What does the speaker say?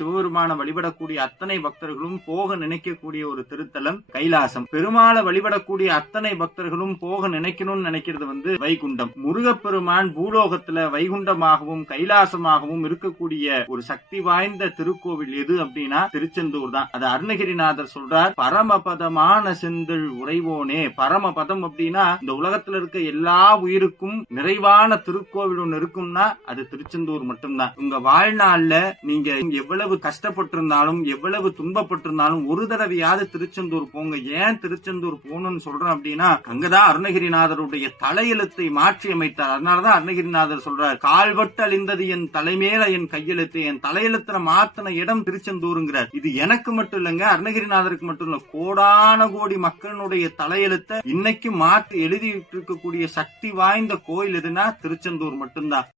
சிவபெருமான வழிபடக்கூடிய அத்தனை பக்தர்களும் போக நினைக்கக்கூடிய ஒரு திருத்தலம் கைலாசம். பெருமாளை வழிபடக்கூடிய அத்தனை பக்தர்களும் போக நினைக்கணும்னு நினைக்கிறது வைகுண்டம். முருகப்பெருமான் பூலோகத்துல வைகுண்டமாகவும் கைலாசமாகவும் இருக்கக்கூடிய ஒரு சக்தி வாய்ந்த திருக்கோவில் எது அப்படின்னா திருச்செந்தூர் தான். அது அருணகிரிநாதர் சொல்றார், பரமபதமான செந்தில் உறைவோனே. பரமபதம் அப்படின்னா இந்த உலகத்துல இருக்க எல்லா உயிருக்கும் நிறைவான திருக்கோவில் ஒண்ணு இருக்கும்னா அது திருச்செந்தூர் மட்டும்தான். உங்க வாழ்நாள்ல நீங்க எவ்வளவு கஷ்டப்பட்டிருந்தாலும் எவ்வளவு துன்பப்பட்டிருந்தாலும் ஒரு தடவையாவது திருச்செந்தூர் போங்க. ஏன் திருச்செந்தூர் போகணும்னு சொல்றேன் அப்படின்னா அங்கதான் அருணகிரிநாதருடைய தலையெழுத்தை மாற்றி அமைத்தார். அதனாலதான் அருணகிரிநாதர் சொல்றார், கால்பட்டு அழிந்தது என் தலைமேல என் கையெழுத்து, என் தலையெழுத்துல மாத்தின இடம் திருச்செந்தூருங்கிறார். இது எனக்கு மட்டும் இல்லைங்க, அருணகிரிநாதருக்கு மட்டும் இல்ல, கோடான கோடி மக்களுடைய தலையெழுத்தை இன்னைக்கு மாற்றி எழுதிட்டு இருக்கக்கூடிய சக்தி வாய்ந்த கோயில் எதுனா திருச்செந்தூர் மட்டும்தான்.